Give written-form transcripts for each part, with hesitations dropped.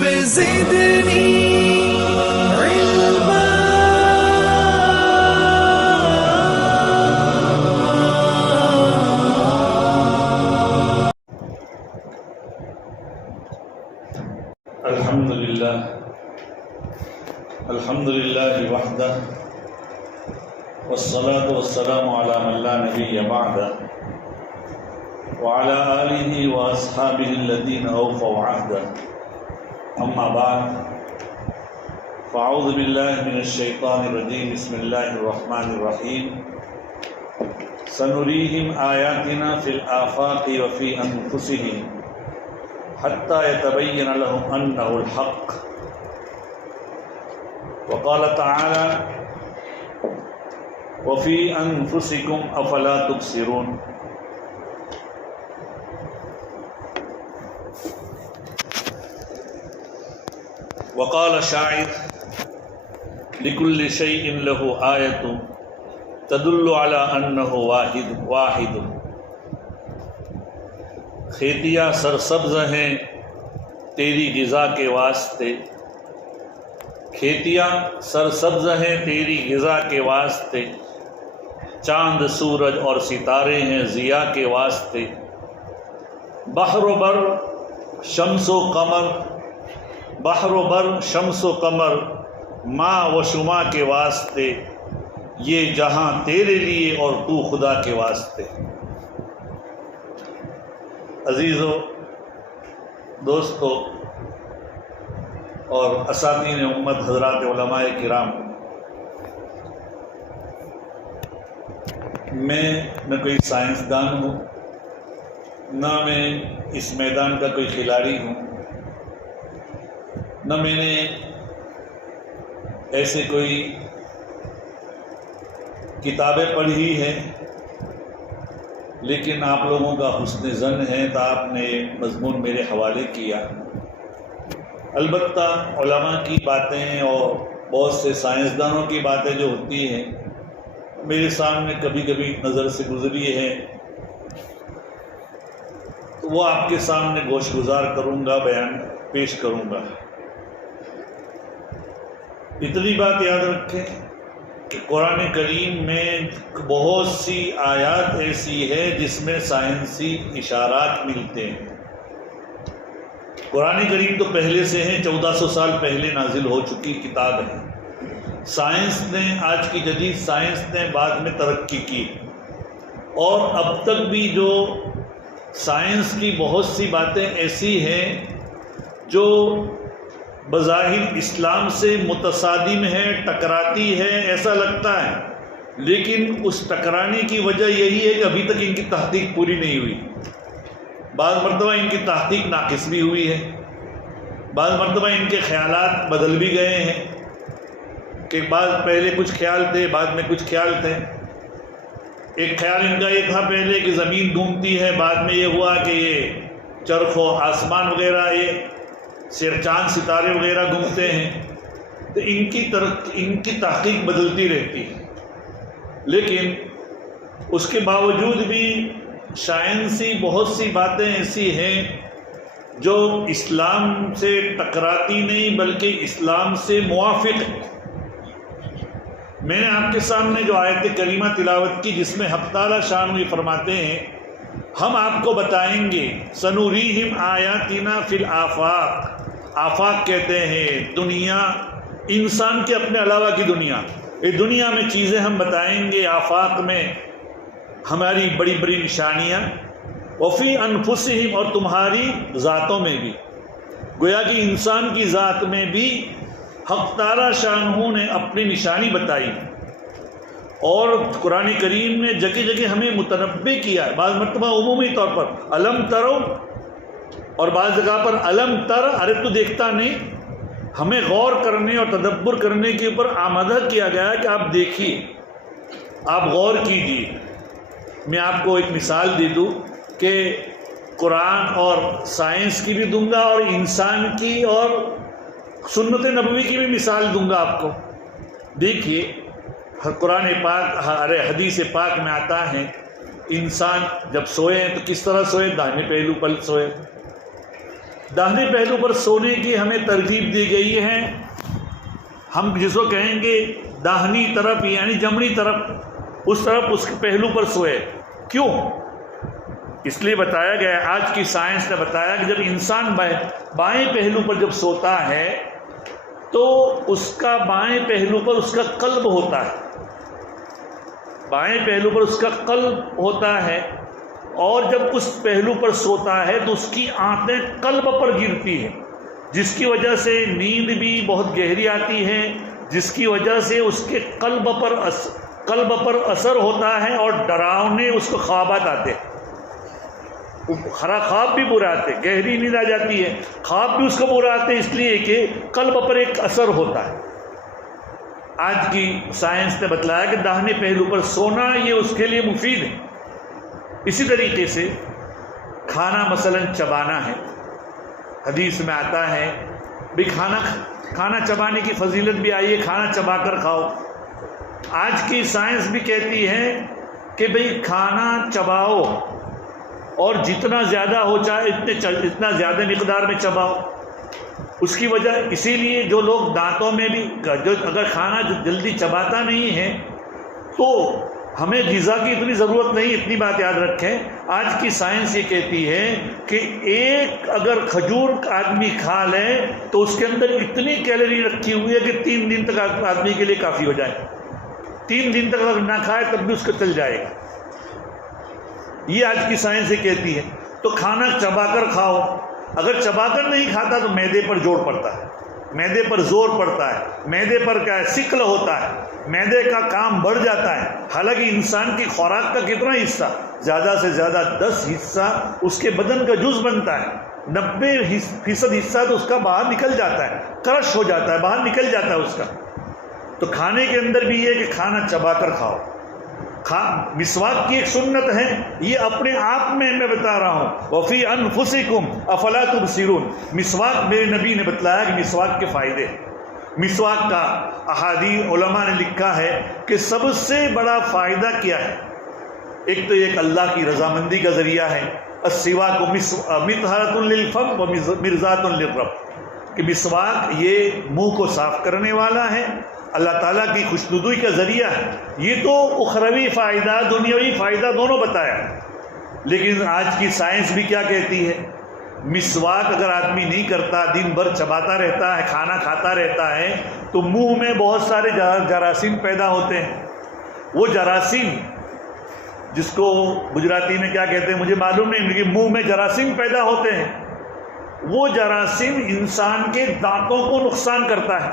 رب زدني علما الحمد لله وحده والصلاة والسلام على من لا نبي بعده وعلى آله وأصحابه الذين أوفوا عهده أما بعد فأعوذ بالله من الشيطان الرجيم بسم الله الرحمن الرحيم سنريهم آياتنا في الآفاق وفي أنفسهم حتى يتبين لهم أنه الحق وقال تعالى وفي أنفسكم أفلا تبصرون وقال شاعر لكل شيء له آية تدل على أنه واحد کھیتیاں سرسبز ہیں تیری غذا کے واسطے، کھیتیاں سرسبز ہیں تیری غذا کے واسطے، چاند سورج اور ستارے ہیں ضیاء کے واسطے، بحر و بر شمس و قمر، بحر و بر شمس و قمر ماں و شما کے واسطے، یہ جہاں تیرے لیے اور تو خدا کے واسطے۔ عزیزو، دوستو اور اساتذین امت حضرات علماء کرام، میں نہ کوئی سائنسدان ہوں، نہ میں اس میدان کا کوئی کھلاڑی ہوں، نہ میں نے ایسے کوئی کتابیں پڑھی ہیں، لیکن آپ لوگوں کا حسن ظن ہے تو آپ نے مضمون میرے حوالے کیا۔ البتہ علماء کی باتیں اور بہت سے سائنسدانوں کی باتیں جو ہوتی ہیں میرے سامنے کبھی کبھی نظر سے گزری ہے، تو وہ آپ کے سامنے گوش گزار کروں گا، بیان پیش کروں گا۔ اتنی بات یاد رکھیں کہ قرآن کریم میں بہت سی آیات ایسی ہے جس میں سائنسی اشارات ملتے ہیں۔ قرآن کریم تو پہلے سے ہیں، 1400 سال پہلے نازل ہو چکی کتاب ہے۔ سائنس نے، آج کی جدید سائنس نے بعد میں ترقی کی، اور اب تک بھی جو سائنس کی بہت سی باتیں ایسی ہیں جو بظاہر اسلام سے متصادم ہے، ٹکراتی ہے، ایسا لگتا ہے، لیکن اس ٹکرانے کی وجہ یہی ہے کہ ابھی تک ان کی تحقیق پوری نہیں ہوئی۔ بعض مرتبہ ان کی تحقیق ناقص بھی ہوئی ہے، بعض مرتبہ ان کے خیالات بدل بھی گئے ہیں کہ بعض پہلے کچھ خیال تھے، بعد میں کچھ خیال تھے۔ ایک خیال ان کا یہ تھا پہلے کہ زمین گھومتی ہے، بعد میں یہ ہوا کہ یہ چرخ و آسمان وغیرہ، یہ چاند ستارے وغیرہ گھومتے ہیں۔ تو ان کی تحقیق بدلتی رہتی ہے، لیکن اس کے باوجود بھی سائنسی بہت سی باتیں ایسی ہیں جو اسلام سے ٹکراتی نہیں بلکہ اسلام سے موافق ہے۔ میں نے آپ کے سامنے جو آیت کریمہ تلاوت کی جس میں حق تعالیٰ شان یہ فرماتے ہیں، ہم آپ کو بتائیں گے سنوریہم آیاتنا فی الآفاق۔ آفاق کہتے ہیں دنیا، انسان کے اپنے علاوہ کی دنیا، یہ دنیا میں چیزیں ہم بتائیں گے، آفاق میں ہماری بڑی بڑی نشانیاں، وفی انفسہم اور تمہاری ذاتوں میں بھی، گویا کہ انسان کی ذات میں بھی حق تعالیٰ شانہ نے اپنی نشانی بتائی، اور قرآن کریم نے جگہ جگہ ہمیں متنبع کیا ہے، بعض مرتبہ عمومی طور پر الم ترو، اور بعض جگہ پر الم تر، ارے تو دیکھتا نہیں، ہمیں غور کرنے اور تدبر کرنے کے اوپر آمادہ کیا گیا ہے کہ آپ دیکھیے، آپ غور کیجیے۔ میں آپ کو ایک مثال دے دوں کہ قرآن اور سائنس کی بھی دوں گا اور انسان کی اور سنت نبوی کی بھی مثال دوں گا آپ کو۔ دیکھیے قرآن پاک، حدیث پاک میں آتا ہے انسان جب سوئے تو کس طرح سوئے، داہنے پہلو پل سوئے، داہنے پہلو پر سونے کی ہمیں ترغیب دی گئی ہے. ہم جس کو کہیں گے داہنی طرف یعنی جمنی طرف، اس طرف اس کے پہلو پر سوئے. کیوں؟ اس لیے بتایا گیا ہے، آج کی سائنس نے بتایا کہ جب انسان بائیں پہلو پر جب سوتا ہے تو اس کا بائیں پہلو پر اس کا قلب ہوتا ہے، بائیں پہلو پر اس کا قلب ہوتا ہے، اور جب اس پہلو پر سوتا ہے تو اس کی آنکھیں قلب پر گرتی ہیں، جس کی وجہ سے نیند بھی بہت گہری آتی ہے، جس کی وجہ سے اس کے قلب پر اثر ہوتا ہے، اور ڈراؤنے اس کو خوابات آتے ہیں. خواب بھی برے آتے، گہری نیند آ جاتی ہے، خواب بھی اس کو برے آتے، اس لیے کہ قلب پر ایک اثر ہوتا ہے. آج کی سائنس نے بتلایا کہ داہنے پہلو پر سونا یہ اس کے لیے مفید ہے. اسی طریقے سے کھانا مثلا چبانا ہے، حدیث میں آتا ہے بھی کھانا چبانے کی فضیلت بھی آئی ہے، کھانا چبا کر کھاؤ. آج کی سائنس بھی کہتی ہے کہ بھئی کھانا چباؤ، اور جتنا زیادہ ہو چاہے اتنا زیادہ مقدار میں چباؤ. اس کی وجہ اسی لیے جو لوگ دانتوں میں بھی اگر کھانا جلدی چباتا نہیں ہے تو ہمیں غذا کی اتنی ضرورت نہیں. اتنی بات یاد رکھیں، آج کی سائنس یہ کہتی ہے کہ ایک اگر کھجور آدمی کھا لے تو اس کے اندر اتنی کیلری رکھی ہوئی ہے کہ 3 دن تک آدمی کے لیے کافی ہو جائے. 3 دن تک اگر نہ کھائے تب بھی اس کو چل جائے گا. یہ آج کی سائنس یہ کہتی ہے. تو کھانا چبا کر کھاؤ. اگر چبا کر نہیں کھاتا تو معدے پر جوڑ پڑتا ہے، معدے پر زور پڑتا ہے، معدے پر کیا ہے ثقل ہوتا ہے، معدے کا کام بڑھ جاتا ہے. حالانکہ انسان کی خوراک کا کتنا حصہ، زیادہ سے زیادہ 10 حصہ اس کے بدن کا جز بنتا ہے. 90% حصہ تو اس کا باہر نکل جاتا ہے، کرش ہو جاتا ہے، باہر نکل جاتا ہے اس کا. تو کھانے کے اندر بھی یہ کہ کھانا چبا کر کھاؤ. مسواک کی ایک سنت ہے، یہ اپنے آپ میں بتا رہا ہوں. وفی انفسکم افلا تبصرون. مسواک میرے نبی نے بتلایا کہ مسواک کے فائدے. مسواک کا احادیث علماء نے لکھا ہے کہ سب سے بڑا فائدہ کیا ہے. ایک تو یہ کہ اللہ کی رضامندی کا ذریعہ ہے. السواک مطہرۃ للفم ومرضاۃ للرب، کہ مسواک یہ منہ کو صاف کرنے والا ہے، اللہ تعالیٰ کی خوشنودی کا ذریعہ ہے. یہ تو اخروی فائدہ دنیاوی فائدہ دونوں بتایا. لیکن آج کی سائنس بھی کیا کہتی ہے، مسواک اگر آدمی نہیں کرتا، دن بھر چباتا رہتا ہے، کھانا کھاتا رہتا ہے، تو منہ میں بہت سارے جراثیم پیدا ہوتے ہیں. وہ جراثیم جس کو گجراتی میں کیا کہتے ہیں مجھے معلوم نہیں، لیکن منہ میں جراثیم پیدا ہوتے ہیں. وہ جراثیم انسان کے دانتوں کو نقصان کرتا ہے.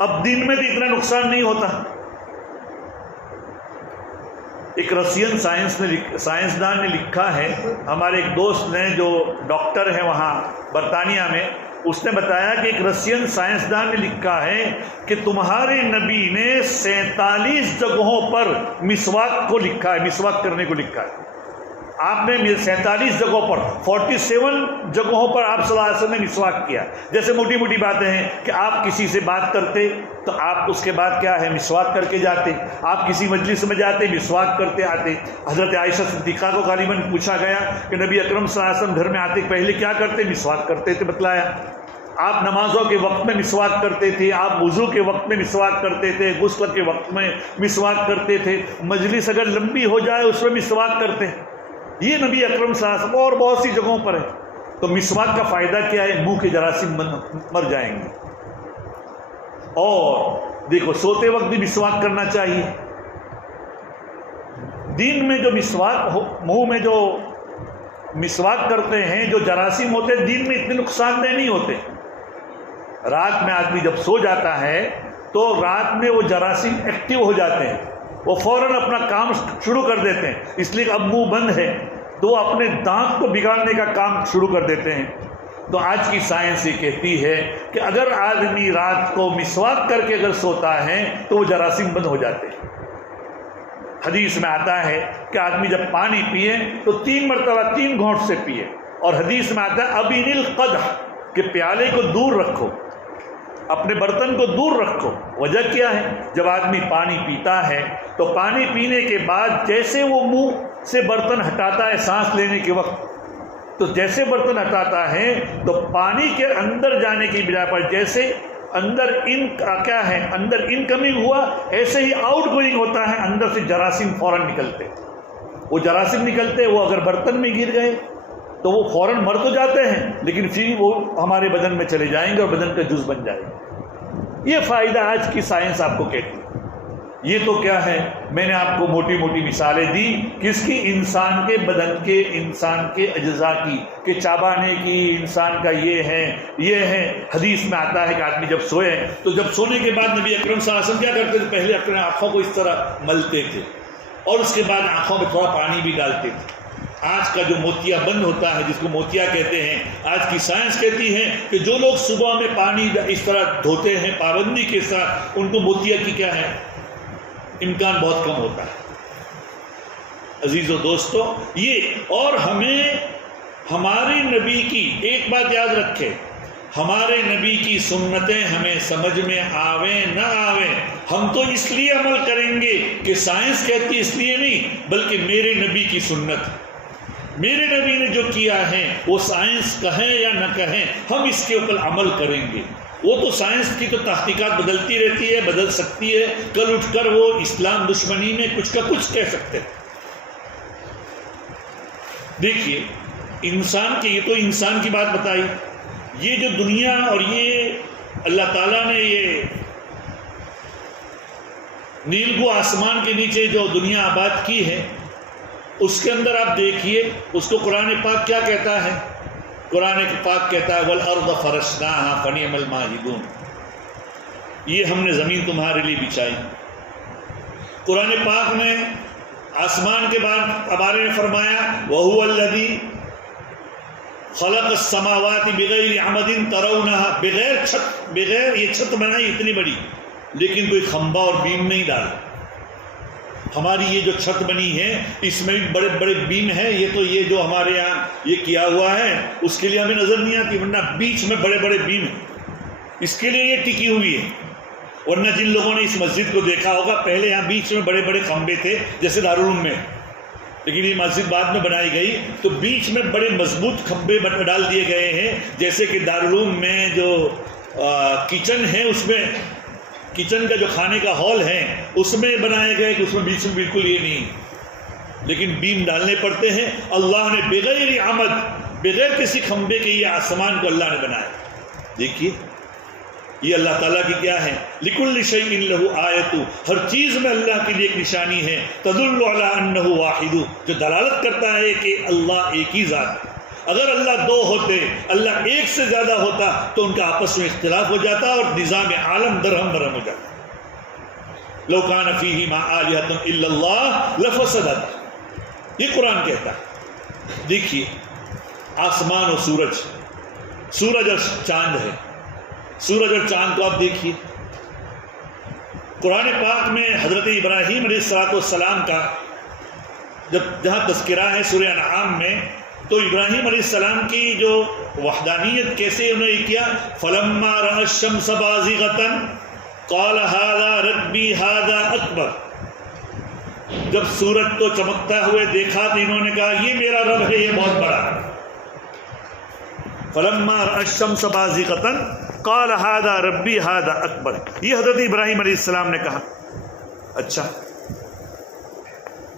اب دن میں تو اتنا نقصان نہیں ہوتا. ایک رشین سائنسدان نے لکھا ہے، ہمارے ایک دوست نے جو ڈاکٹر ہیں وہاں برطانیہ میں، اس نے بتایا کہ ایک رشین سائنسدان نے لکھا ہے کہ تمہارے نبی نے 47 جگہوں پر مسواک کو لکھا ہے، مسواک کرنے کو لکھا ہے. آپ نے 47 جگہوں پر 47 جگہوں پر آپ صلی اللہ علیہ وسلم نے مسواک کیا. جیسے موٹی موٹی باتیں ہیں کہ آپ کسی سے بات کرتے تو آپ اس کے بعد کیا ہے مسواک کر کے جاتے، آپ کسی مجلس میں جاتے مسواک کرتے آتے. حضرت عائشہ صدیقہ کو غالباً پوچھا گیا کہ نبی اکرم صلی اللہ علیہ وسلم گھر میں آتے پہلے کیا کرتے، مسواک کرتے تھے. بتلایا آپ نمازوں کے وقت میں مسواک کرتے تھے، آپ وضو کے وقت میں مسواک کرتے تھے، غسل کے وقت میں مسواک کرتے تھے، مجلس اگر لمبی ہو جائے اس میں مسواک کرتے. یہ نبی اکرم صلی اللہ علیہ وسلم اور بہت سی جگہوں پر ہے. تو مسواک کا فائدہ کیا ہے، منہ کے جراثیم مر جائیں گے. اور دیکھو سوتے وقت بھی مسواک کرنا چاہیے. دن میں جو مسواک منہ میں جو مسواک کرتے ہیں، جو جراثیم ہوتے ہیں دن میں اتنے نقصان دہ نہیں ہوتے. رات میں آدمی جب سو جاتا ہے تو رات میں وہ جراثیم ایکٹیو ہو جاتے ہیں، وہ فوراً اپنا کام شروع کر دیتے ہیں. اس لیے اب منہ بند ہے تو وہ اپنے دانت کو بگاڑنے کا کام شروع کر دیتے ہیں. تو آج کی سائنس یہ کہتی ہے کہ اگر آدمی رات کو مسواک کر کے اگر سوتا ہے تو وہ جراثیم بند ہو جاتے ہیں. حدیث میں آتا ہے کہ آدمی جب پانی پیے تو 3 مرتبہ 3 گھونٹ سے پیے. اور حدیث میں آتا ہے ابین القدح، کہ پیالے کو دور رکھو، اپنے برتن کو دور رکھو. وجہ کیا ہے، جب آدمی پانی پیتا ہے تو پانی پینے کے بعد جیسے وہ منہ سے برتن ہٹاتا ہے سانس لینے کے وقت، تو جیسے برتن ہٹاتا ہے تو پانی کے اندر جانے کی بجائے پر جیسے اندر کیا ہے اندر انکمنگ ہوا، ایسے ہی آؤٹ گوئنگ ہوتا ہے، اندر سے جراثیم فوراً نکلتے. وہ جراثیم نکلتے، وہ اگر برتن میں گر گئے تو وہ فوراً مر تو جاتے ہیں، لیکن پھر وہ ہمارے بدن میں چلے جائیں گے اور بدن کا جز بن جائے گا. یہ فائدہ آج کی سائنس آپ کو کہتی ہے. یہ تو کیا ہے، میں نے آپ کو موٹی موٹی مثالیں دی کس کی، انسان کے بدن کے، انسان کے اجزاء کی، کہ چبانے کی، انسان کا یہ ہے. حدیث میں آتا ہے کہ آدمی جب سوئے تو جب سونے کے بعد نبی اکرم صلی اللہ علیہ وسلم کیا کرتے تھے، پہلے اپنے آنکھوں کو اس طرح ملتے تھے اور اس کے بعد آنکھوں میں تھوڑا پانی بھی ڈالتے تھے. آج کا جو موتیا بند ہوتا ہے، جس کو موتیا کہتے ہیں، آج کی سائنس کہتی ہے کہ جو لوگ صبح میں پانی اس طرح دھوتے ہیں پابندی کے ساتھ، ان کو موتیا کی کیا ہے، امکان بہت کم ہوتا ہے. عزیزو دوستو، یہ اور ہمیں ہمارے نبی کی ایک بات یاد رکھے، ہمارے نبی کی سنتیں ہمیں سمجھ میں آویں نہ آویں، ہم تو اس لیے عمل کریں گے کہ سائنس کہتی اس لیے نہیں، بلکہ میرے نبی کی سنت، میرے نبی نے جو کیا ہے وہ سائنس کہیں یا نہ کہیں ہم اس کے اوپر عمل کریں گے. وہ تو سائنس کی تو تحقیقات بدلتی رہتی ہے، بدل سکتی ہے، کل اٹھ کر وہ اسلام دشمنی میں کچھ کا کچھ کہہ سکتے ہیں. دیکھیے انسان کے، یہ تو انسان کی بات بتائی، یہ جو دنیا اور یہ اللہ تعالیٰ نے یہ نیلگو آسمان کے نیچے جو دنیا آباد کی ہے، اس کے اندر آپ دیکھیے اس کو قرآن پاک کیا کہتا ہے. قرآن پاک کہتا ہے وَالْأَرْضَ فَرَشْنَاهَا فَنِعْمَ الْمَاهِدُونَ، یہ ہم نے زمین تمہارے لیے بچھائی. قرآن پاک میں آسمان کے بارے میں فرمایا وَهُوَ الَّذِي خَلَقَ السَّمَاوَاتِ بِغَيْرِ عَمَدٍ تَرَوْنَهَا، بغیر چھت، بغیر یہ چھت بنائی اتنی بڑی، لیکن کوئی کھمبا اور بیم نہیں ڈالا. ہماری یہ جو چھت بنی ہے اس میں بھی بڑے بڑے بیم ہیں، یہ تو یہ جو ہمارے یہاں یہ کیا ہوا ہے اس کے لیے ہمیں نظر نہیں آتی، ورنہ بیچ میں بڑے بڑے بیم ہیں، اس کے لیے یہ ٹکی ہوئی ہے. ورنہ جن لوگوں نے اس مسجد کو دیکھا ہوگا، پہلے یہاں بیچ میں بڑے بڑے کھمبے تھے جیسے دارالعلوم میں، لیکن یہ مسجد بعد میں بنائی گئی تو بیچ میں بڑے مضبوط کھمبے ڈال دیے گئے ہیں، جیسے کہ دارالعلوم میں جو کچن ہے، اس میں کچن کا جو کھانے کا ہال ہے اس میں بنائے گئے کہ اس میں بیچ میں بالکل یہ نہیں، لیکن بیم ڈالنے پڑتے ہیں. اللہ نے بغیر عمد، بغیر کسی کھمبے کے یہ آسمان کو اللہ نے بنایا. دیکھیے یہ اللہ تعالیٰ کی کیا ہے، لِكُلِّ شَيْءٍ لَهُ آیَةٌ، ہر چیز میں اللہ کی ایک نشانی ہے، تَدُلُّ عَلَىٰ أَنَّهُ وَاحِدٌ، جو دلالت کرتا ہے کہ اللہ ایک ہی ذات ہے. اگر اللہ دو ہوتے، اللہ ایک سے زیادہ ہوتا تو ان کا آپس میں اختلاف ہو جاتا اور نظام عالم درہم برہم ہو جاتا. لو کان فیہما آلہۃ الا اللہ لفسدت، یہ قرآن کہتا ہے. دیکھیے آسمان اور سورج اور چاند ہے، سورج اور چاند کو آپ دیکھیے. قرآن پاک میں حضرت ابراہیم علیہ السلام کا جہاں تذکرہ ہے سورہ انعام میں، تو ابراہیم علیہ السلام کی جو وحدانیت کیسے انہوں نے کیا، فَلَمَّا رَأَى الشَّمْسَ بَازِغَةً قَالَ هَذَا رَبِّي هَذَا أَكْبَرُ، جب سورج کو چمکتا ہوئے دیکھا تو انہوں نے کہا یہ میرا رب ہے، یہ بہت بڑا ہے. فَلَمَّا رَأَى الشَّمْسَ بَازِغَةً قَالَ هَذَا رَبِّي هَذَا أَكْبَرُ، یہ حضرت ابراہیم علیہ السلام نے کہا. اچھا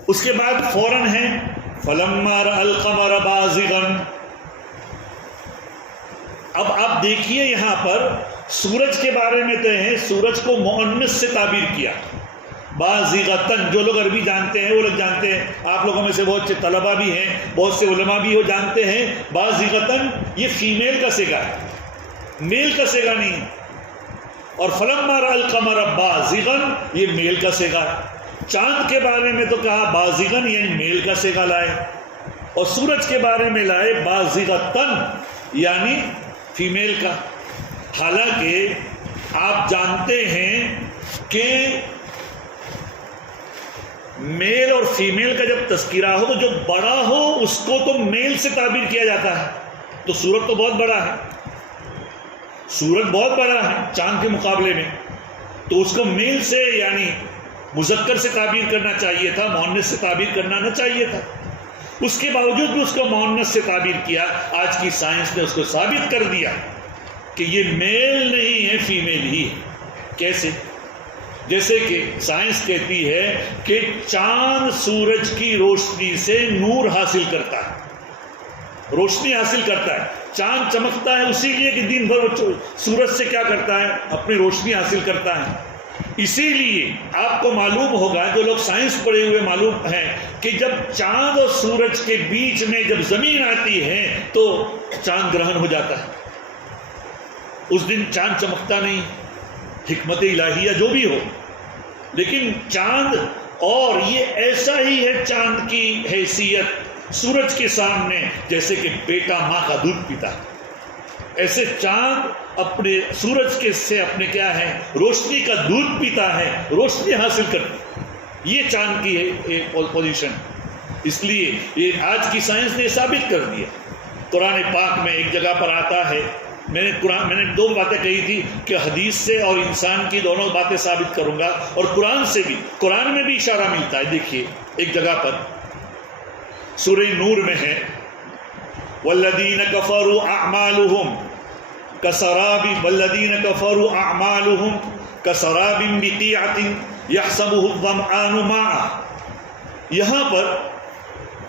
اس کے بعد فوراً ہے فَلَمَّا رَأَى الْقَمَرَ بَازِغًا. اب آپ دیکھیے یہاں پر سورج کے بارے میں تو ہے، سورج کو مؤنث سے تعبیر کیا، بازغتن. جو لوگ عربی جانتے ہیں وہ لوگ جانتے ہیں، آپ لوگوں میں سے بہت سے طلبہ بھی ہیں، بہت سے علماء بھی ہو جانتے ہیں، بازغتن یہ فیمیل کا صیغہ ہے، میل کا صیغہ نہیں ہے. اور فَلَمَّا رَأَى الْقَمَرَ بَازِغًا یہ میل کا صیغہ ہے. چاند کے بارے میں تو کہا بازغن یعنی میل کا صیغہ لائے، اور سورج کے بارے میں لائے بازغتن یعنی فیمیل کا. حالانکہ آپ جانتے ہیں کہ میل اور فیمیل کا جب تذکرہ ہو تو جو بڑا ہو اس کو تو میل سے تعبیر کیا جاتا ہے. تو سورج تو بہت بڑا ہے، سورج بہت بڑا ہے چاند کے مقابلے میں، تو اس کو میل سے یعنی مذکر سے تعبیر کرنا چاہیے تھا، مؤنث سے تعبیر کرنا نہ چاہیے تھا. اس کے باوجود بھی اس کو مؤنث سے تعبیر کیا. آج کی سائنس نے اس کو ثابت کر دیا کہ یہ میل نہیں ہے، فیمیل ہی ہے. کیسے؟ جیسے کہ سائنس کہتی ہے کہ چاند سورج کی روشنی سے نور حاصل کرتا ہے، روشنی حاصل کرتا ہے. چاند چمکتا ہے اسی لیے کہ دن بھر سورج سے کیا کرتا ہے؟ اپنی روشنی حاصل کرتا ہے. اسی لیے آپ کو معلوم ہوگا، جو لوگ سائنس پڑھے ہوئے معلوم ہے کہ جب چاند اور سورج کے بیچ میں جب زمین آتی ہے تو چاند گرہن ہو جاتا ہے. اس دن چاند چمکتا نہیں، حکمت الہیہ جو بھی ہو، لیکن چاند، اور یہ ایسا ہی ہے چاند کی حیثیت سورج کے سامنے جیسے کہ بیٹا ماں کا دودھ پیتا ہے. ایسے چاند اپنے سورج کے سے اپنے کیا ہے، روشنی کا دودھ پیتا ہے، روشنی حاصل کرتا ہے. یہ چاند کی ہے پوزیشن. اس لیے یہ آج کی سائنس نے ثابت کر دیا. قرآن پاک میں ایک جگہ پر آتا ہے، میں نے دو باتیں کہی تھی کہ حدیث سے اور انسان کی دونوں باتیں ثابت کروں گا، اور قرآن سے بھی، قرآن میں بھی اشارہ ملتا ہے. دیکھیے ایک جگہ پر سورہ نور میں ہے، والذین کفروا اعمالهم کسراب والذین کفروا اعمالهم کسراب بقیعۃ یحسبه الظمآن ماء. یہاں پر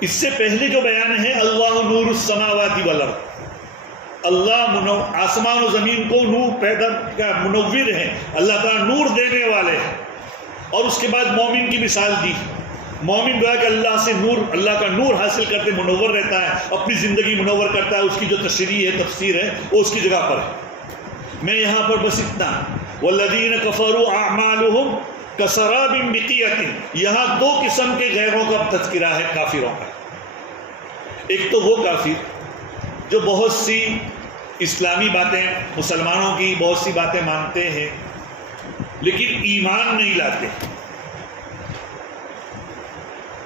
اس سے پہلے جو بیان ہے، اللہ نور السماوات والارض، اللہ آسمان و زمین کو نور پیدا کا منور ہے، اللہ تعالیٰ نور دینے والے ہیں. اور اس کے بعد مومن کی مثال دی. مومن جو ہے کہ اللہ سے نور، اللہ کا نور حاصل کرتے منور رہتا ہے، اپنی زندگی منور کرتا ہے. اس کی جو تشریح ہے، تفسیر ہے، وہ اس کی جگہ پر ہے. میں یہاں پر بس اتنا، والذین کفروا اعمالهم کسراب بقیعۃ، یہاں دو قسم کے غیروں کا تذکرہ ہے، کافروں کا. ایک تو وہ کافر جو بہت سی اسلامی باتیں، مسلمانوں کی بہت سی باتیں مانتے ہیں لیکن ایمان نہیں لاتے.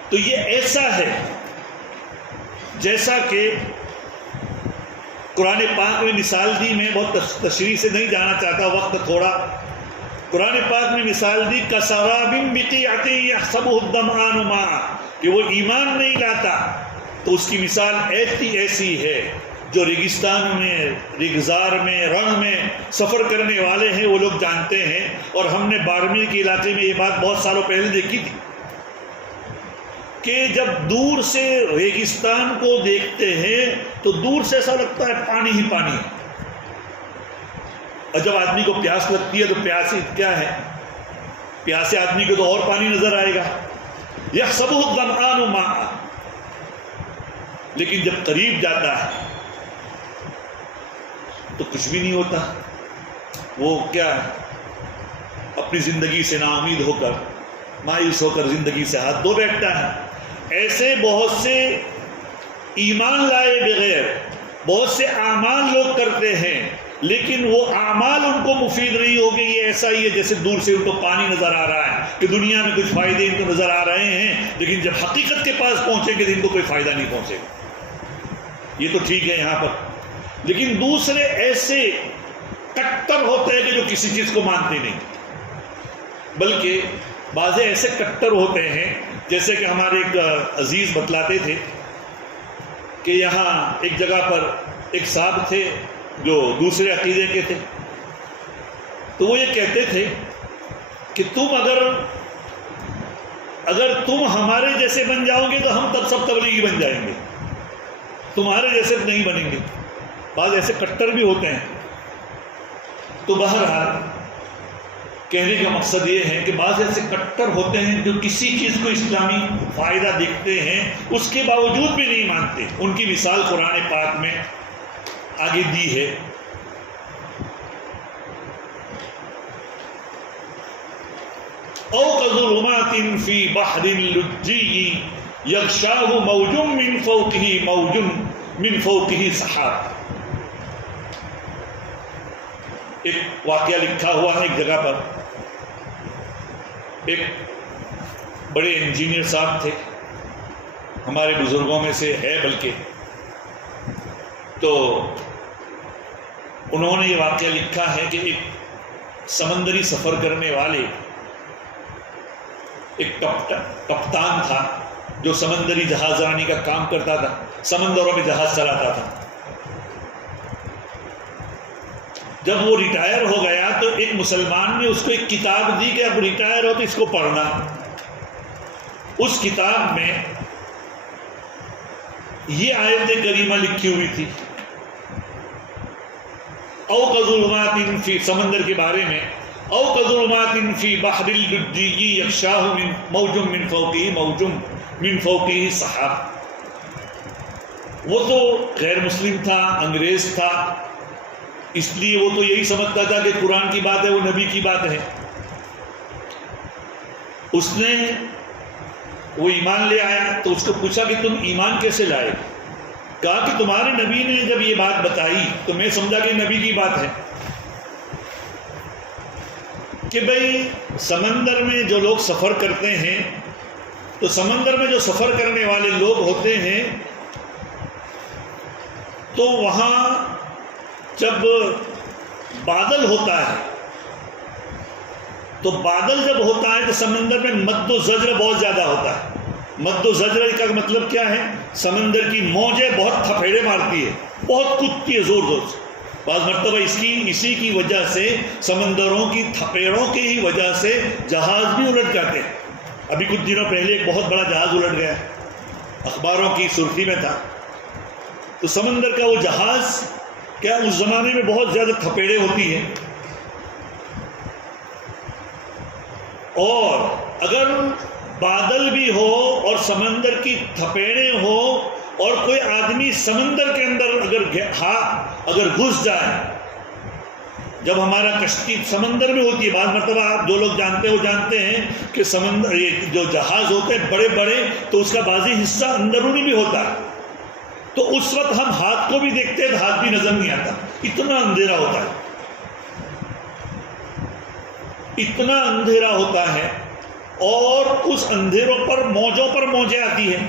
تو یہ ایسا ہے جیسا کہ قرآن پاک میں مثال دی. میں بہت تشریح سے نہیں جانا چاہتا، وقت تھوڑا. قرآن پاک میں مثال دی کسراب بقیعۃ یحسبہ الظمآن ماء، کہ وہ ایمان نہیں لاتا تو اس کی مثال ایسی ہے. جو ریگستان میں، ریگزار میں، رن میں سفر کرنے والے ہیں وہ لوگ جانتے ہیں. اور ہم نے بارہویں کے علاقے میں یہ بات بہت سالوں پہلے دیکھی تھی کہ جب دور سے ریگستان کو دیکھتے ہیں تو دور سے ایسا لگتا ہے پانی ہی پانی ہے، اور جب آدمی کو پیاس لگتی ہے تو پیاسی کیا ہے، پیاسے آدمی کو تو اور پانی نظر آئے گا. یحسبہ الظمآن ماء، لیکن جب قریب جاتا ہے تو کچھ بھی نہیں ہوتا. وہ کیا اپنی زندگی سے نا امید ہو کر، مایوس ہو کر زندگی سے ہاتھ دھو بیٹھتا ہے. ایسے بہت سے ایمان لائے بغیر بہت سے اعمال لوگ کرتے ہیں، لیکن وہ اعمال ان کو مفید نہیں ہوگے. یہ ایسا ہی ہے جیسے دور سے ان کو پانی نظر آ رہا ہے کہ دنیا میں کچھ فائدے ان کو نظر آ رہے ہیں، لیکن جب حقیقت کے پاس پہنچیں گے تو ان کو کوئی فائدہ نہیں پہنچے گا. یہ تو ٹھیک ہے یہاں پر، لیکن دوسرے ایسے کٹر ہوتے ہیں کہ جو کسی چیز کو مانتے نہیں. بلکہ بعض ایسے کٹر ہوتے ہیں، جیسے کہ ہمارے ایک عزیز بتلاتے تھے کہ یہاں ایک جگہ پر ایک صاحب تھے جو دوسرے عقیدے کے تھے. تو وہ یہ کہتے تھے کہ تم اگر تم ہمارے جیسے بن جاؤ گے تو ہم تب سب تبلیغی بن جائیں گے، تمہارے جیسے نہیں بنیں گے. بعض ایسے کٹر بھی ہوتے ہیں. تو بہرحال کہنے کا مقصد یہ ہے کہ بعض ایسے کٹر ہوتے ہیں جو کسی چیز کو اسلامی فائدہ دیکھتے ہیں اس کے باوجود بھی نہیں مانتے. ان کی مثال قرآن پاک میں آگے دی ہے. او کظلمات فی بحر لجی یغشاہ موج من فوقہ سحاب. ایک واقعہ لکھا ہوا ہے ایک جگہ پر. ایک بڑے انجینئر صاحب تھے، ہمارے بزرگوں میں سے ہے بلکہ. تو انہوں نے یہ واقعہ لکھا ہے کہ ایک سمندری سفر کرنے والے ایک کپتان تھا. جو سمندری جہاز رانی کا کام کرتا تھا، سمندروں میں جہاز چلاتا تھا. جب وہ ریٹائر ہو گیا تو ایک مسلمان نے اس کو ایک کتاب دی کہ اب ریٹائر ہو تو اس کو پڑھنا. اس کتاب میں یہ آیت کریمہ لکھی ہوئی تھی، او کظلمات فی، سمندر کے بارے میں، او کظلمات فی بحر اللجی یغشاہ من موج من فوقہ موج من فوقہ سحاب. وہ تو غیر مسلم تھا، انگریز تھا، اس لیے وہ تو یہی سمجھتا تھا کہ قرآن کی بات ہے، وہ نبی کی بات ہے. اس نے وہ ایمان لے آیا تو اس کو پوچھا کہ تم ایمان کیسے لائے؟ کہا کہ تمہارے نبی نے جب یہ بات بتائی تو میں سمجھا کہ نبی کی بات ہے، کہ بھئی سمندر میں جو لوگ سفر کرتے ہیں تو سمندر میں جو سفر کرنے والے لوگ ہوتے ہیں تو وہاں جب بادل ہوتا ہے تو بادل جب ہوتا ہے تو سمندر میں مد و زجر بہت زیادہ ہوتا ہے. مد و زجر کا مطلب کیا ہے؟ سمندر کی موجیں بہت تھپیڑے مارتی ہے، بہت کودتی ہے زور زور سے. بعض مرتبہ اسی کی وجہ سے، سمندروں کی تھپیڑوں کی ہی وجہ سے جہاز بھی الٹ جاتے ہیں. ابھی کچھ دنوں پہلے ایک بہت بڑا جہاز الٹ گیا، اخباروں کی سرخی میں تھا. تو سمندر کا وہ جہاز کیا اس زمانے میں بہت زیادہ تھپیڑے ہوتی ہیں، اور اگر بادل بھی ہو اور سمندر کی تھپیڑے ہو اور کوئی آدمی سمندر کے اندر اگر گھس جائے، جب ہمارا کشتی سمندر میں ہوتی ہے، بعض مرتبہ آپ جو لوگ جانتے ہیں وہ جانتے ہیں کہ سمندر جو جہاز ہوتے ہیں بڑے بڑے تو اس کا بعضی حصہ اندرونی بھی ہوتا ہے، تو اس وقت ہم ہاتھ کو بھی دیکھتے ہیں تو ہاتھ بھی نظر نہیں آتا، اتنا اندھیرا ہوتا ہے، اتنا اندھیرا ہوتا ہے. اور اس اندھیروں پر موجوں پر موجیں آتی ہیں،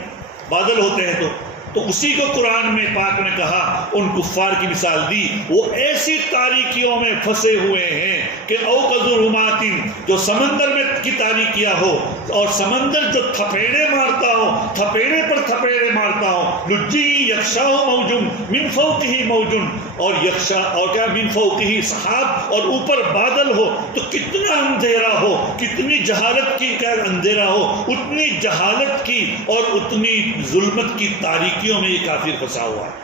بادل ہوتے ہیں تو اسی کو قرآن میں پاک نے کہا، ان کفار کی مثال دی، وہ ایسی تاریکیوں میں پھنسے ہوئے ہیں کہ او کظلمات، جو سمندر میں کی تاریکیاں ہو اور سمندر جو تھپیڑے مارتا ہو، تھپیڑے پر تھپیڑے مارتا ہو، لجی یغشاہ موج من فوقہ موج، اور یغشا اور کیا من فوقہ سحاب، اور اوپر بادل ہو تو کتنا اندھیرا ہو، کتنی جہالت کی کیا اندھیرا ہو، اتنی جہالت کی اور اتنی ظلمت کی تاریکیوں میں یہ کافر پھنسا ہوا ہے.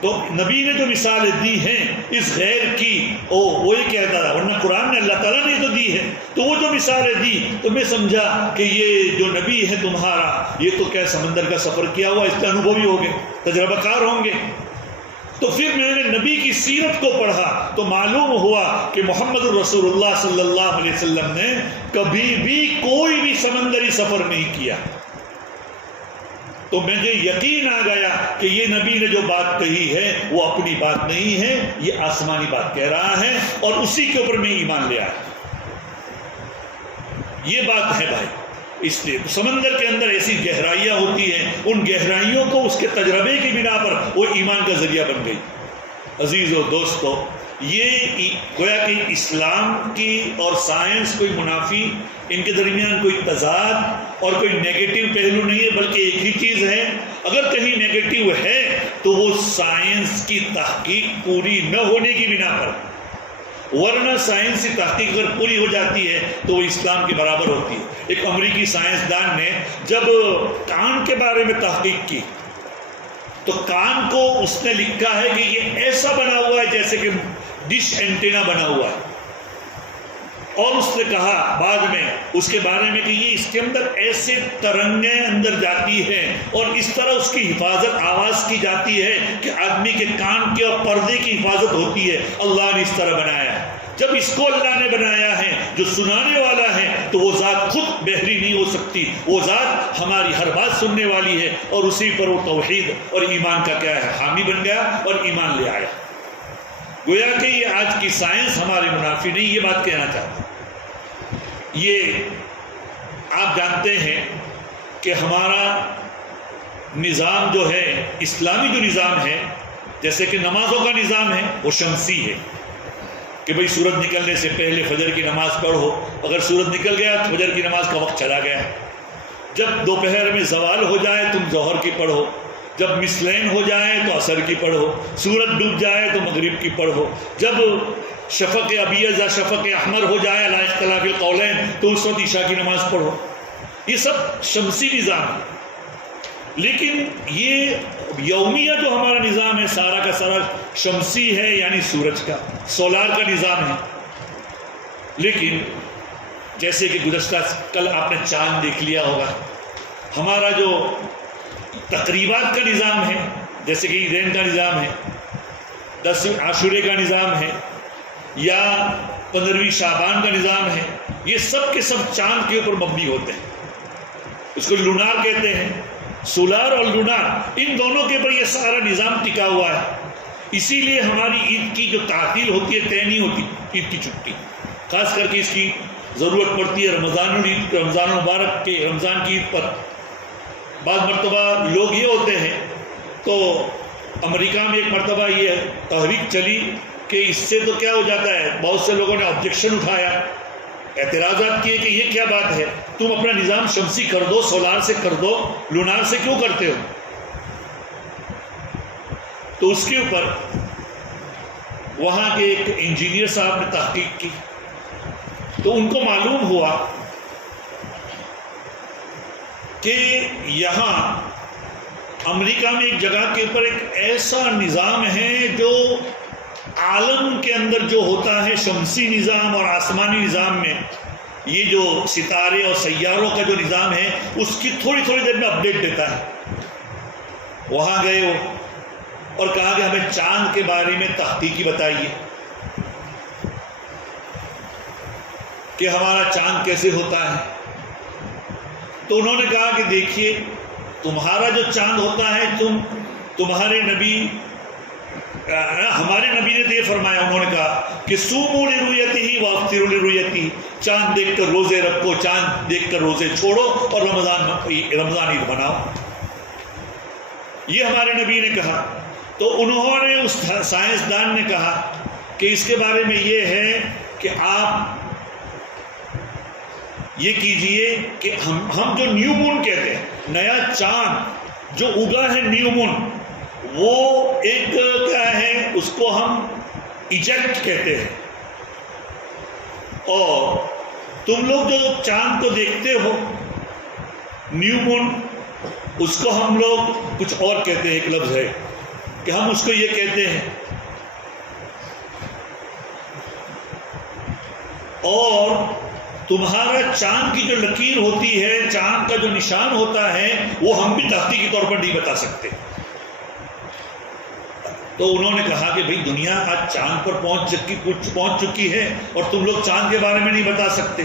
تو نبی نے جو مثالیں دی ہیں اس غیر کی، وہ یہ کہتا تھا، ورنہ قرآن نے اللہ تعالیٰ نے تو دی ہے. تو وہ جو مثالیں دی تو میں سمجھا کہ یہ جو نبی ہے تمہارا، یہ تو کیا سمندر کا سفر کیا ہوا، اس کے انوبھوی ہو گئے، تجربہ کار ہوں گے. تو پھر میں نے نبی کی سیرت کو پڑھا تو معلوم ہوا کہ محمد رسول اللہ صلی اللہ علیہ وسلم نے کبھی بھی کوئی بھی سمندری سفر نہیں کیا. تو مجھے یقین آ گیا کہ یہ نبی نے جو بات کہی ہے وہ اپنی بات نہیں ہے، یہ آسمانی بات کہہ رہا ہے، اور اسی کے اوپر میں ایمان لے آیا. یہ بات ہے بھائی. اس لیے سمندر کے اندر ایسی گہرائیاں ہوتی ہیں، ان گہرائیوں کو اس کے تجربے کی بنا پر وہ ایمان کا ذریعہ بن گئی. عزیز و دوستو، یہ گویا کہ اسلام کی اور سائنس کوئی منافی، ان کے درمیان کوئی تضاد اور کوئی نیگیٹو پہلو نہیں ہے، بلکہ ایک ہی چیز ہے. اگر کہیں نیگیٹو ہے تو وہ سائنس کی تحقیق پوری نہ ہونے کی بنا پر، ورنہ سائنس کی تحقیق اگر پوری ہو جاتی ہے تو وہ اسلام کے برابر ہوتی ہے. ایک امریکی سائنسدان نے جب کان کے بارے میں تحقیق کی تو کان کو اس نے لکھا ہے کہ یہ ایسا بنا ہوا ہے جیسے کہ ڈش اینٹینا بنا ہوا ہے، اور اس نے کہا بعد میں اس کے بارے میں کہ یہ اس کے اندر ایسے ترنگیں اندر جاتی ہیں اور اس طرح اس کی حفاظت آواز کی جاتی ہے کہ آدمی کے کان کے اور پردے کی حفاظت ہوتی ہے. اللہ نے اس طرح بنایا ہے. جب اس کو اللہ نے بنایا ہے جو سنانے والا ہے تو وہ ذات خود بحری نہیں ہو سکتی، وہ ذات ہماری ہر بات سننے والی ہے، اور اسی پر وہ توحید اور ایمان کا کیا ہے حامی بن گیا اور ایمان لے آیا. گویا کہ یہ آج کی سائنس ہمارے منافی نہیں، یہ بات کہنا چاہتا ہوں. یہ آپ جانتے ہیں کہ ہمارا نظام جو ہے، اسلامی جو نظام ہے، جیسے کہ نمازوں کا نظام ہے، وہ شمسی ہے کہ بھئی سورج نکلنے سے پہلے فجر کی نماز پڑھو، اگر سورج نکل گیا تو فجر کی نماز کا وقت چلا گیا. جب دوپہر میں زوال ہو جائے تم ظہر کی پڑھو، جب مثلین ہو جائے تو عصر کی پڑھو، سورج ڈوب جائے تو مغرب کی پڑھو، جب شفق ابیض یا شفق احمر ہو جائے علی اختلاف القولین تو اس وقت عشاء کی نماز پڑھو۔ یہ سب شمسی نظام ہے۔ لیکن یہ یومیہ جو ہمارا نظام ہے سارا کا سارا شمسی ہے، یعنی سورج کا، سولار کا نظام ہے۔ لیکن جیسے کہ گزشتہ کل آپ نے چاند دیکھ لیا ہوگا، ہمارا جو تقریبات کا نظام ہے، جیسے کہ عیدین کا نظام ہے، 10 عاشورے کا نظام ہے، یا 15ویں شعبان کا نظام ہے، یہ سب کے سب چاند کے اوپر مبنی ہوتے ہیں۔ اس کو لونار کہتے ہیں، سولار اور لونار، ان دونوں کے اوپر یہ سارا نظام ٹکا ہوا ہے۔ اسی لیے ہماری عید کی جو تعطیل ہوتی ہے طے نہیں ہوتی، عید کی چھٹی خاص کر کے اس کی ضرورت پڑتی ہے رمضان المبارک کے، رمضان کی عید پر۔ بعض مرتبہ لوگ یہ ہوتے ہیں، تو امریکہ میں ایک مرتبہ یہ تحریک چلی کہ اس سے تو کیا ہو جاتا ہے، بہت سے لوگوں نے آبجیکشن اٹھایا، اعتراضات کیے کہ یہ کیا بات ہے، تم اپنا نظام شمسی کر دو، سولار سے کر دو، لونار سے کیوں کرتے ہو؟ تو اس کے اوپر وہاں کے ایک انجینئر صاحب نے تحقیق کی، تو ان کو معلوم ہوا کہ یہاں امریکہ میں ایک جگہ کے اوپر ایک ایسا نظام ہے جو عالم کے اندر جو ہوتا ہے شمسی نظام اور آسمانی نظام میں، یہ جو ستارے اور سیاروں کا جو نظام ہے اس کی تھوڑی تھوڑی دیر میں اپڈیٹ دیتا ہے۔ وہاں گئے وہ اور کہا کہ ہمیں چاند کے بارے میں تحقیقی بتائیے کہ ہمارا چاند کیسے ہوتا ہے۔ تو انہوں نے کہا کہ دیکھیے، تمہارا جو چاند ہوتا ہے، تمہارے نبی، ہمارے نبی نے تو یہ فرمایا، انہوں نے کہا کہ صوموا لرؤیتہ وافطروا لرؤیتہ، چاند دیکھ کر روزے رکھو، چاند دیکھ کر روزے چھوڑو، اور رمضان عید مناؤ۔ یہ ہمارے نبی نے کہا۔ تو انہوں نے، اس سائنسدان نے کہا کہ اس کے بارے میں یہ ہے کہ آپ یہ کیجئے کہ ہم جو نیو مون کہتے ہیں، نیا چاند جو اگا ہے، نیو مون، وہ ایک کیا ہے، اس کو ہم ایجیکٹ کہتے ہیں، اور تم لوگ جو چاند کو دیکھتے ہو نیو مون، اس کو ہم لوگ کچھ اور کہتے ہیں، ایک لفظ ہے کہ ہم اس کو یہ کہتے ہیں، اور تمہارا چاند کی جو لکیر ہوتی ہے، چاند کا جو نشان ہوتا ہے، وہ ہم بھی تحقیقی طور پر نہیں بتا سکتے۔ تو انہوں نے کہا کہ بھئی دنیا آج چاند پر پہنچ چکی ہے اور تم لوگ چاند کے بارے میں نہیں بتا سکتے،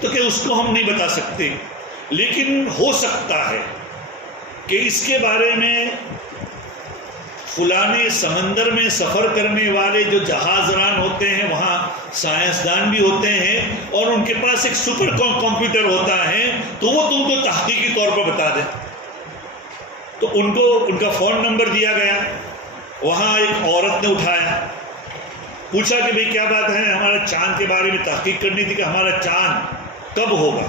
تو کہ اس کو ہم نہیں بتا سکتے، لیکن ہو سکتا ہے کہ اس کے بارے میں فلانے سمندر میں سفر کرنے والے جو جہاز ران ہوتے ہیں، وہاں سائنسدان بھی ہوتے ہیں، اور ان کے پاس ایک سپر کمپیوٹر ہوتا ہے، تو وہ تم کو تحقیقی طور پر بتا دیں۔ تو ان کو ان کا فون نمبر دیا گیا، وہاں ایک عورت نے اٹھایا، پوچھا کہ بھئی کیا بات ہے، ہمارا چاند کے بارے میں تحقیق کرنی تھی کہ ہمارا چاند کب ہوگا،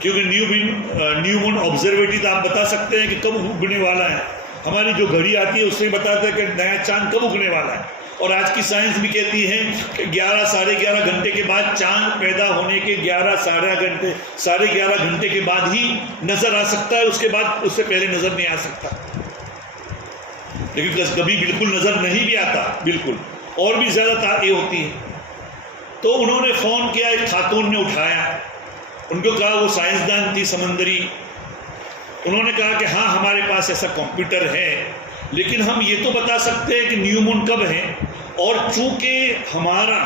کیونکہ نیو مون آبزرویٹری تو آپ بتا سکتے ہیں کہ کب اگنے والا ہے، ہماری جو گھڑی آتی ہے اس سے بتاتا ہے کہ نیا چاند کب اگنے والا ہے، اور آج کی سائنس بھی کہتی ہے کہ 11 ساڑھے 11 گھنٹے کے بعد چاند پیدا ہونے کے 11 ساڑھے 11 گھنٹے کے بعد ہی نظر آ سکتا ہے، اس کے بعد اس سے پہلے نظر نہیں آ سکتا، لیکن کبھی بالکل نظر نہیں بھی آتا، بالکل، اور بھی زیادہ یہ ہوتی ہے۔ تو انہوں نے فون کیا، ایک خاتون نے اٹھایا، ان کو کہا، وہ سائنسدان تھی سمندری، انہوں نے کہا کہ ہاں ہمارے پاس ایسا کمپیوٹر ہے، لیکن ہم یہ تو بتا سکتے ہیں کہ نیو مون کب ہے، اور چونکہ ہمارا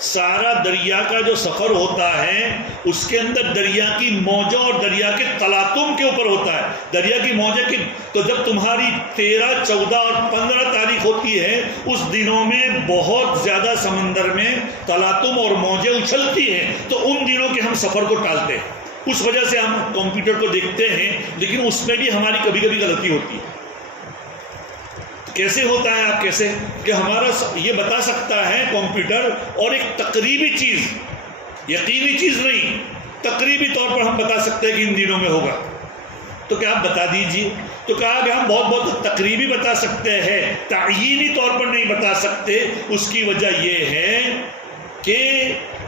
سارا دریا کا جو سفر ہوتا ہے اس کے اندر دریا کی موجوں اور دریا کے تلاطم کے اوپر ہوتا ہے، دریا کی موجیں کی، تو جب تمہاری 13، 14 اور 15 تاریخ ہوتی ہے، اس دنوں میں بہت زیادہ سمندر میں تلاطم اور موجیں اچھلتی ہیں، تو ان دنوں کے ہم سفر کو ٹالتے ہیں، اس وجہ سے ہم کمپیوٹر کو دیکھتے ہیں، لیکن اس میں بھی ہماری کبھی کبھی غلطی ہوتی ہے۔ کیسے ہوتا ہے، آپ کیسے کہ ہمارا یہ بتا سکتا ہے کمپیوٹر، اور ایک تقریبی چیز، یقینی چیز نہیں، تقریبی طور پر ہم بتا سکتے ہیں کہ ان دنوں میں ہوگا۔ تو کیا آپ بتا دیجئے. تو کہا کہ ہم بہت تقریبی بتا سکتے ہیں، تعیینی طور پر نہیں بتا سکتے. اس کی وجہ یہ ہے کہ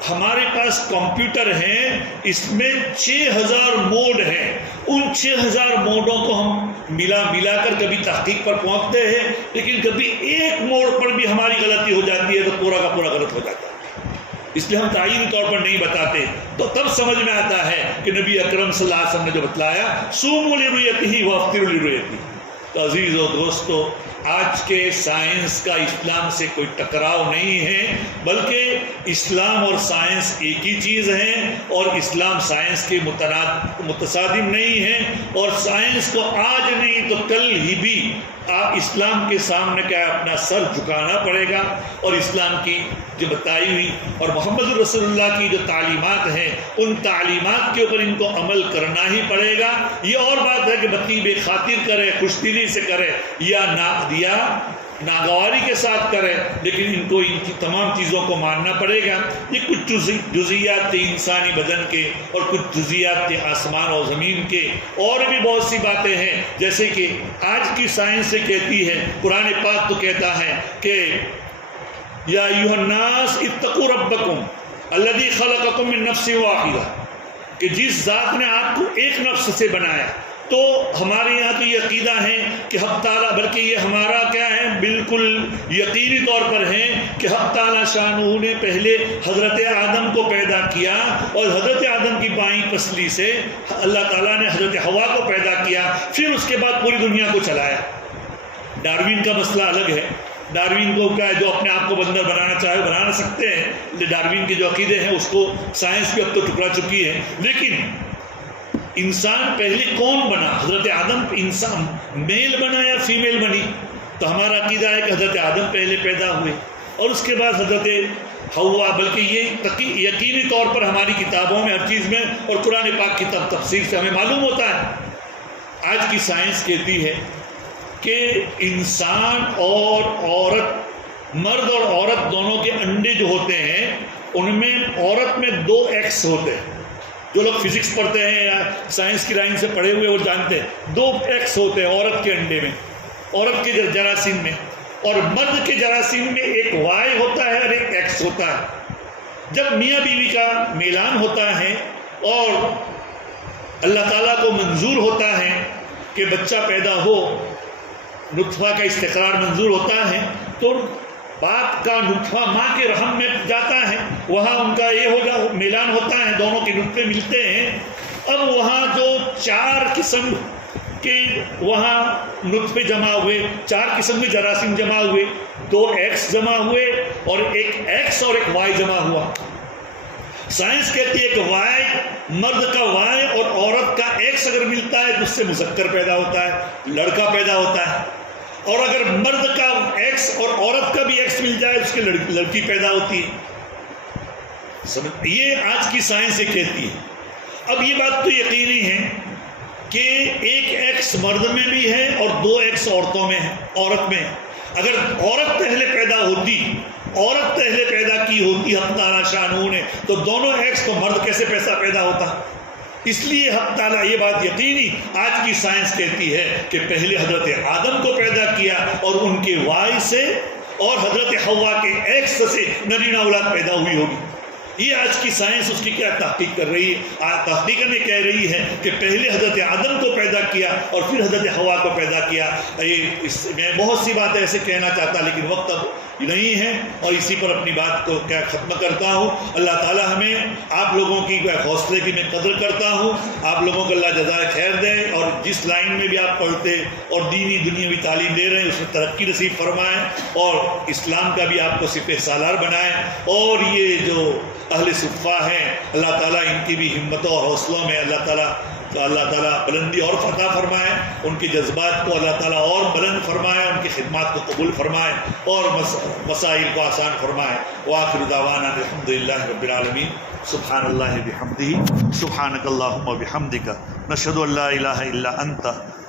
ہمارے پاس کمپیوٹر ہیں، اس میں 6000 موڈ ہیں. ان 6000 موڈوں کو ہم ملا کر کبھی تحقیق پر پہنچتے ہیں، لیکن کبھی ایک موڈ پر بھی ہماری غلطی ہو جاتی ہے تو پورا کا پورا غلط ہو جاتا ہے. اس لیے ہم تعینی طور پر نہیں بتاتے. تو تب سمجھ میں آتا ہے کہ نبی اکرم صلی اللہ علیہ وسلم نے جو بتلایا صوموا لرؤیتہ وافطروا لرؤیتہ. تو عزیز و دوستو، آج کے سائنس کا اسلام سے کوئی ٹکراؤ نہیں ہے، بلکہ اسلام اور سائنس ایک ہی چیز ہے، اور اسلام سائنس کے متصادم نہیں ہے. اور سائنس کو آج نہیں تو کل ہی بھی اسلام کے سامنے کیا اپنا سر جھکانا پڑے گا، اور اسلام کی جو بتائی ہوئی اور محمد رسول اللہ کی جو تعلیمات ہیں ان تعلیمات کے اوپر ان کو عمل کرنا ہی پڑے گا. یہ اور بات ہے کہ بطیب خاطر کرے، خوش دلی سے کرے یا ناگواری کے ساتھ کرے، لیکن ان کو ان کی تمام چیزوں کو ماننا پڑے گا. یہ کچھ جزیات تھے انسانی بدن کے، اور کچھ جزیات تھے آسمان اور زمین کے، اور بھی بہت سی باتیں ہیں. جیسے کہ آج کی سائنس سے کہتی ہے، قرآن پاک تو کہتا ہے کہ یا ایھا الناس اتقوا ربکم الذی خلقکم من نفس واحدہ، کہ جس ذات نے آپ کو ایک نفس سے بنایا. تو ہمارے یہاں تو یہ عقیدہ ہے کہ حق تعالیٰ، بلکہ یہ ہمارا کیا ہے، بالکل یقینی طور پر ہے کہ حق تعالیٰ شانہ نے پہلے حضرت آدم کو پیدا کیا، اور حضرت آدم کی بائیں پسلی سے اللہ تعالیٰ نے حضرت حوا کو پیدا کیا، پھر اس کے بعد پوری دنیا کو چلایا. ڈاروین کا مسئلہ الگ ہے. ڈاروین کو کیا ہے، جو اپنے آپ کو بندر بنانا چاہے بنا نہ سکتے ہیں. ڈاروین کے جو عقیدے ہیں اس کو سائنس بھی اب تو ٹکرا چکی ہے. لیکن انسان پہلے کون بنا؟ حضرت آدم انسان میل بنا یا فیمیل بنی؟ تو ہمارا عقیدہ ہے کہ حضرت آدم پہلے پیدا ہوئے، اور اس کے بعد حضرت حوا. بلکہ یہ یقینی طور پر ہماری کتابوں میں ہر چیز میں، اور قرآن پاک کی تفسیر سے ہمیں معلوم ہوتا ہے. آج کی سائنس کہتی ہے کہ انسان اور عورت، مرد اور عورت دونوں کے انڈے جو ہوتے ہیں ان میں عورت میں 2 ایکس ہوتے ہیں. جو لوگ فزکس پڑھتے ہیں یا سائنس کی لائن سے پڑھے ہوئے وہ جانتے ہیں 2 ایکس ہوتے ہیں عورت کے انڈے میں، عورت کے جراثیم میں. اور مرد کے جراثیم میں ایک وائی ہوتا ہے اور ایک ایکس ہوتا ہے. جب میاں بیوی کا میلان ہوتا ہے اور اللہ تعالیٰ کو منظور ہوتا ہے کہ بچہ پیدا ہو، نطفہ کا استقرار منظور ہوتا ہے، تو باپ کا نطفہ ماں کے رحم میں جاتا ہے، وہاں ان کا یہ ہوگا میلان ہوتا ہے، دونوں کے نطفے ملتے ہیں. اب وہاں جو 4 قسم کے وہاں نطفے جمع ہوئے، 4 قسم کے جراثیم جمع ہوئے، 2 ایکس جمع ہوئے اور ایک ایکس اور ایک وائی جمع ہوا. سائنس کہتی ہے کہ وائی، مرد کا وائی اور عورت کا ایکس اگر ملتا ہے تو اس سے مذکر پیدا ہوتا ہے، لڑکا پیدا ہوتا ہے. اور اگر مرد کا ایکس اور عورت کا بھی ایکس مل جائے اس کی لڑکی پیدا ہوتی ہے. یہ آج کی سائنس یہ کہتی ہے. اب یہ بات تو یقینی ہے کہ ایک ایکس مرد میں بھی ہے اور 2 ایکس عورتوں میں ہے، عورت میں. اگر عورت پہلے پیدا ہوتی، عورت پہلے پیدا کی ہوتی حق تعالیٰ شانہ نے، تو دونوں ایکس تو مرد کیسے پیدا ہوتا؟ اس لیے حق تعالیٰ یہ بات یقینی آج کی سائنس کہتی ہے کہ پہلے حضرت آدم کو پیدا کیا اور ان کے وائی سے اور حضرت حوا کے ایکس سے نرینہ اولاد پیدا ہوئی ہوگی. یہ آج کی سائنس اس کی کیا تحقیق کر رہی ہے؟ تحقیق میں کہہ رہی ہے کہ پہلے حضرت آدم کو پیدا کیا اور پھر حضرت حوا کو پیدا کیا. میں بہت سی باتیں ایسے کہنا چاہتا لیکن وقت اب نہیں ہے، اور اسی پر اپنی بات کو کیا ختم کرتا ہوں. اللہ تعالی ہمیں، آپ لوگوں کی حوصلے کی میں قدر کرتا ہوں. آپ لوگوں کو اللہ جزائے خیر دے، اور جس لائن میں بھی آپ پڑھتے اور دینی دنیاوی تعلیم دے رہے ہیں اس میں ترقی نصیب فرمائیں، اور اسلام کا بھی آپ کو سپہ سالار بنائیں. اور یہ جو اہل صفہ ہیں اللہ تعالیٰ ان کی بھی ہمتوں اور حوصلوں میں اللہ تعالیٰ بلندی اور فتح فرمائے، ان کے جذبات کو اللہ تعالیٰ اور بلند فرمائے، ان کی خدمات کو قبول فرمائے اور مسائل کو آسان فرمائے. وآخر دعوانا الحمدللہ رب العالمین. سبحان اللہ بحمدہ، سبحانک اللہم وبحمدک، نشہد ان لا الہ الا انت